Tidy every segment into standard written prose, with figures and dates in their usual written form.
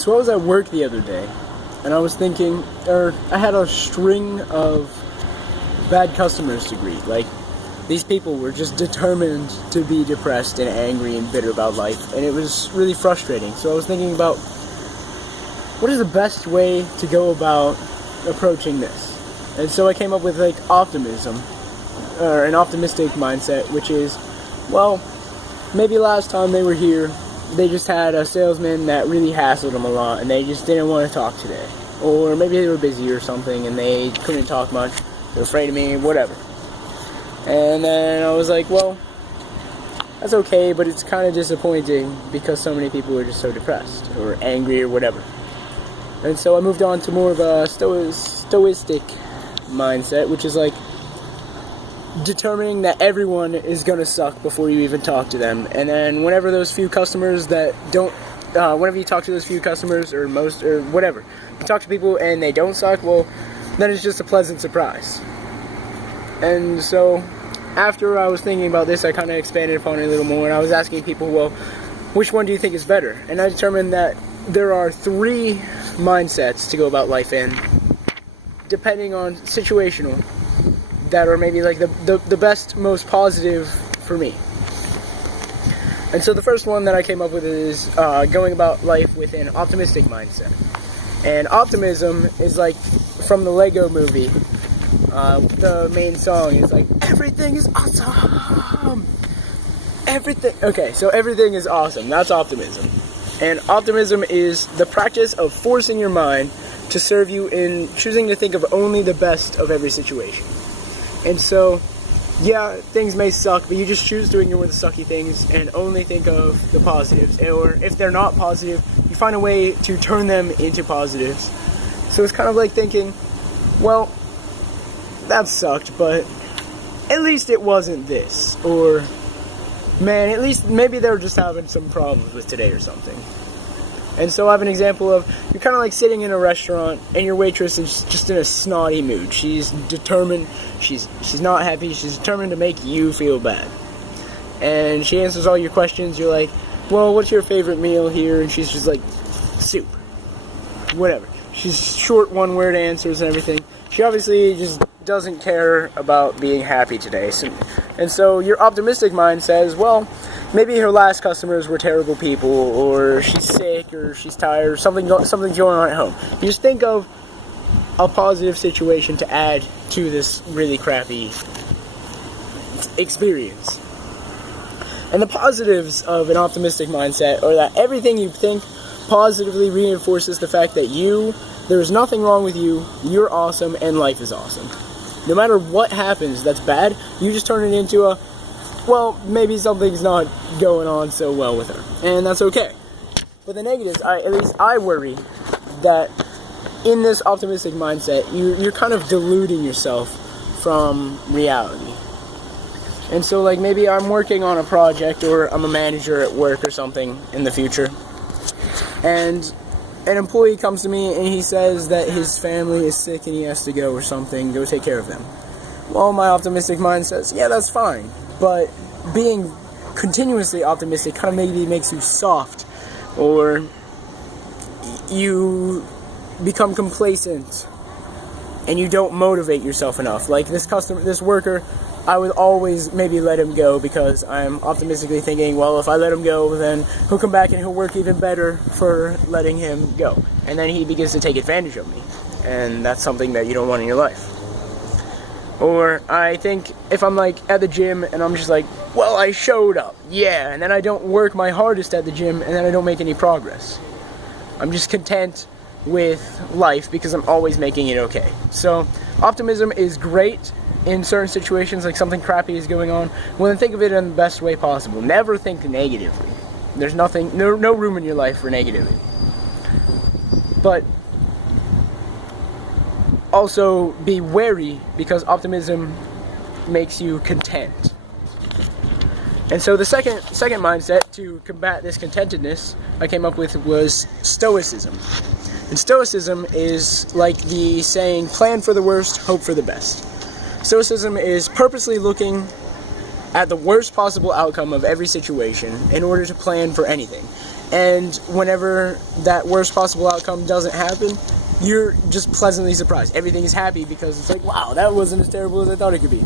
So I was at work the other day, and I was thinking, I had a string of bad customers to greet. Like, these people were just determined to be depressed and angry and bitter about life, and it was really frustrating. So I was thinking about, what is the best way to go about approaching this? And so I came up with, like, optimism, or an optimistic mindset, which is, well, maybe last time they were here, they just had a salesman that really hassled them a lot, and they just didn't want to talk today. Or maybe they were busy or something, and they couldn't talk much. They were afraid of me, whatever. And then I was like, well, that's okay, but it's kind of disappointing because so many people are just so depressed or angry or whatever. And so I moved on to more of a stoicistic mindset, which is like determining that everyone is going to suck before you even talk to them. And then whenever those few customers that don't, whenever you talk to those few customers or most, or whatever, you talk to people and they don't suck, well, then it's just a pleasant surprise. And so after I was thinking about this, I kind of expanded upon it a little more, and I was asking people, well, which one do you think is better? And I determined that there are 3 mindsets to go about life in, depending on situational, that are maybe like the best, most positive for me. And so the first one that I came up with is going about life with an optimistic mindset. And optimism is like from the Lego movie. The main song is like, everything is awesome! Everything, okay, so everything is awesome. That's optimism. And optimism is the practice of forcing your mind to serve you in choosing to think of only the best of every situation. And so, yeah, things may suck, but you just choose to ignore the sucky things and only think of the positives. Or if they're not positive, you find a way to turn them into positives. So it's kind of like thinking, well, that sucked, but at least it wasn't this. Or, man, at least maybe they were just having some problems with today or something. And so I have an example of, you're kind of like sitting in a restaurant, and your waitress is just in a snotty mood. She's determined, she's not happy, she's determined to make you feel bad. And she answers all your questions, you're like, well, what's your favorite meal here? And she's just like, soup. Whatever. She's short one-word answers and everything. She obviously just doesn't care about being happy today. And so your optimistic mind says, well, maybe her last customers were terrible people, or she's sick, or she's tired, or something's going on at home. You just think of a positive situation to add to this really crappy experience. And the positives of an optimistic mindset are that everything you think positively reinforces the fact that there is nothing wrong with you, you're awesome, and life is awesome. No matter what happens that's bad, you just turn it into a, well, maybe something's not going on so well with her, and that's okay. But the negatives, at least I worry that in this optimistic mindset, you're kind of deluding yourself from reality. And so, like, maybe I'm working on a project, or I'm a manager at work or something in the future, and an employee comes to me and he says that his family is sick and he has to go or something, go take care of them. Well, my optimistic mind says, yeah, that's fine. But being continuously optimistic kind of maybe makes you soft, or you become complacent and you don't motivate yourself enough. Like this worker, I would always maybe let him go because I'm optimistically thinking, well, if I let him go, then he'll come back and he'll work even better for letting him go. And then he begins to take advantage of me. And that's something that you don't want in your life. Or I think if I'm like at the gym and I'm just like, well, I showed up, yeah, and then I don't work my hardest at the gym and then I don't make any progress. I'm just content with life because I'm always making it okay. So optimism is great in certain situations, like something crappy is going on. Well, then think of it in the best way possible. Never think negatively. There's no room in your life for negativity. But also be wary, because optimism makes you content. And so the second mindset to combat this contentedness I came up with was Stoicism. And Stoicism is like the saying, plan for the worst, hope for the best. Stoicism is purposely looking at the worst possible outcome of every situation in order to plan for anything. And whenever that worst possible outcome doesn't happen, you're just pleasantly surprised. Everything is happy because it's like, wow, that wasn't as terrible as I thought it could be.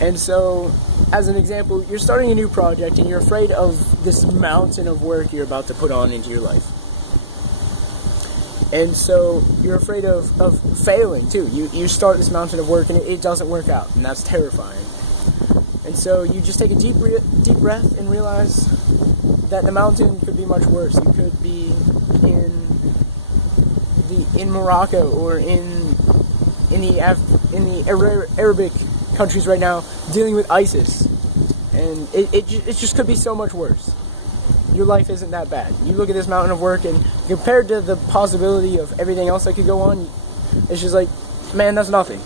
And so, as an example, you're starting a new project and you're afraid of this mountain of work you're about to put on into your life. And so, you're afraid of failing too. You start this mountain of work and it doesn't work out, and that's terrifying. And so, you just take a deep breath and realize that the mountain could be much worse. You could be in Morocco or in the Arabic countries right now dealing with ISIS, and it just could be so much worse. Your life isn't that bad. You look at this mountain of work, and compared to the possibility of everything else that could go on, it's just like, man, that's nothing.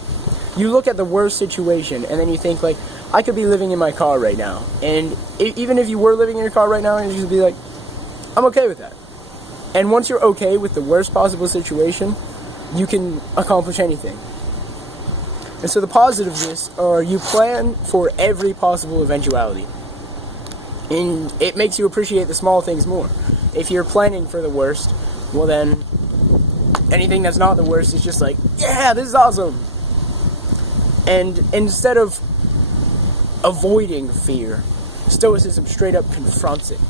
You look at the worst situation, and then you think, like, I could be living in my car right now, and even if you were living in your car right now, you'd just be like, I'm okay with that. And once you're okay with the worst possible situation, you can accomplish anything. And so the positives are you plan for every possible eventuality. And it makes you appreciate the small things more. If you're planning for the worst, well then, anything that's not the worst is just like, yeah, this is awesome. And instead of avoiding fear, Stoicism straight up confronts it.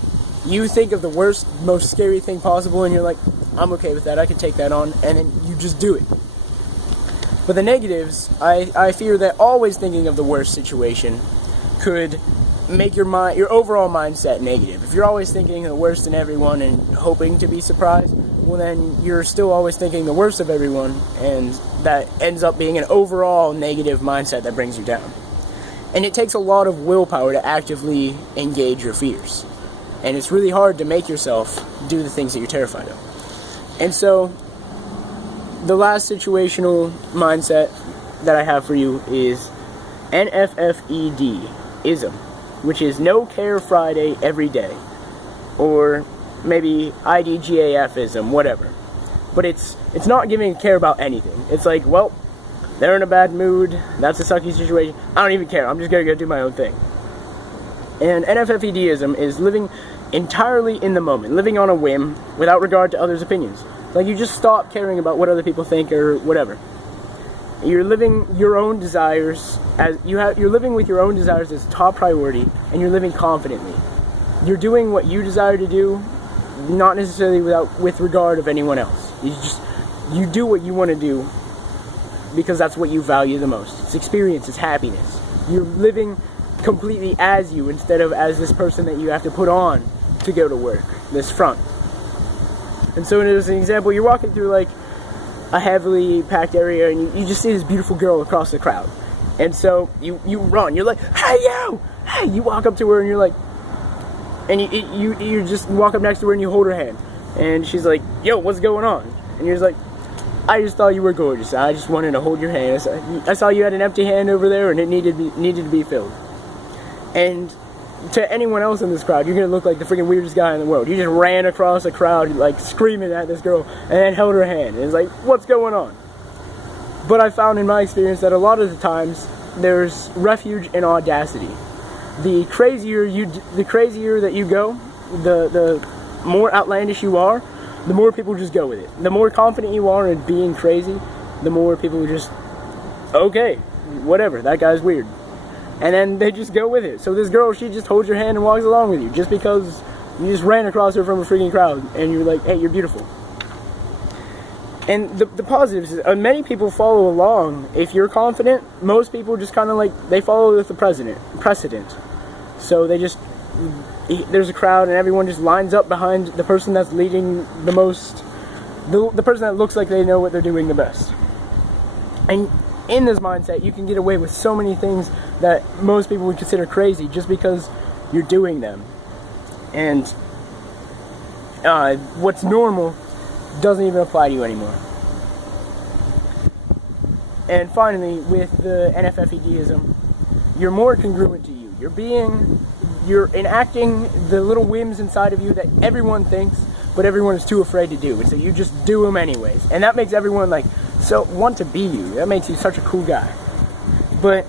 You think of the worst, most scary thing possible, and you're like, I'm okay with that, I can take that on, and then you just do it. But the negatives, I fear that always thinking of the worst situation could make your overall mindset negative. If you're always thinking the worst in everyone and hoping to be surprised, well then you're still always thinking the worst of everyone, and that ends up being an overall negative mindset that brings you down. And it takes a lot of willpower to actively engage your fears. And it's really hard to make yourself do the things that you're terrified of. And so, the last situational mindset that I have for you is NFFEDism, which is No Care Friday every day. Or maybe IDGAFism, whatever. But it's not giving a care about anything. It's like, well, they're in a bad mood, that's a sucky situation, I don't even care, I'm just gonna go do my own thing. And NFFEDism is living entirely in the moment, living on a whim, without regard to others' opinions. Like, you just stop caring about what other people think or whatever. You're living your own desires you're living with your own desires as top priority, and you're living confidently. You're doing what you desire to do, not necessarily with regard of anyone else. You do what you want to do because that's what you value the most. It's experience, it's happiness. You're living completely as you instead of as this person that you have to put on to go to work, this front. And so as an example, you're walking through like a heavily packed area and you just see this beautiful girl across the crowd. And so you run, you're like, hey you! Hey! You walk up to her and you're like, and you just walk up next to her and you hold her hand. And she's like, yo, what's going on? And you're just like, I just thought you were gorgeous. I just wanted to hold your hand. I saw you had an empty hand over there and it needed to be filled. And to anyone else in this crowd, you're going to look like the freaking weirdest guy in the world. You just ran across the crowd, like, screaming at this girl, and then held her hand. And it's like, what's going on? But I found in my experience that a lot of the times, there's refuge in audacity. The crazier that you go, the more outlandish you are, the more people just go with it. The more confident you are in being crazy, the more people just, okay, whatever, that guy's weird. And then they just go with it. So this girl, she just holds your hand and walks along with you just because you just ran across her from a freaking crowd and you're like, hey, you're beautiful. And the positives is many people follow along. If you're confident, most people just kind of like, they follow with the precedent. So they just, there's a crowd and everyone just lines up behind the person that's leading the most, the person that looks like they know what they're doing the best. And in this mindset, you can get away with so many things that most people would consider crazy just because you're doing them. And what's normal doesn't even apply to you anymore. And finally, with the NFFEDism, you're more congruent to you. You're enacting the little whims inside of you that everyone thinks, but everyone is too afraid to do. And so you just do them anyways. And that makes everyone like, so want to be you. That makes you such a cool guy. But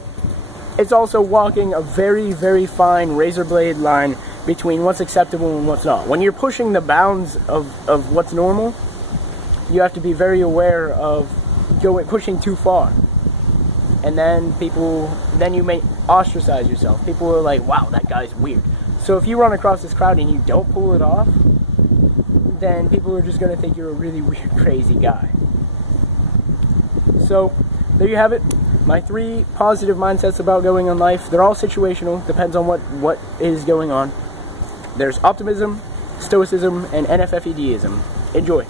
it's also walking a very, very fine razor blade line between what's acceptable and what's not. When you're pushing the bounds of what's normal, you have to be very aware of pushing too far. And then you may ostracize yourself. People are like, wow, that guy's weird. So if you run across this crowd and you don't pull it off, then people are just going to think you're a really weird, crazy guy. So, there you have it. My 3 positive mindsets about going on life. They're all situational, depends on what is going on. There's Optimism, Stoicism, and NFFEDism. Enjoy.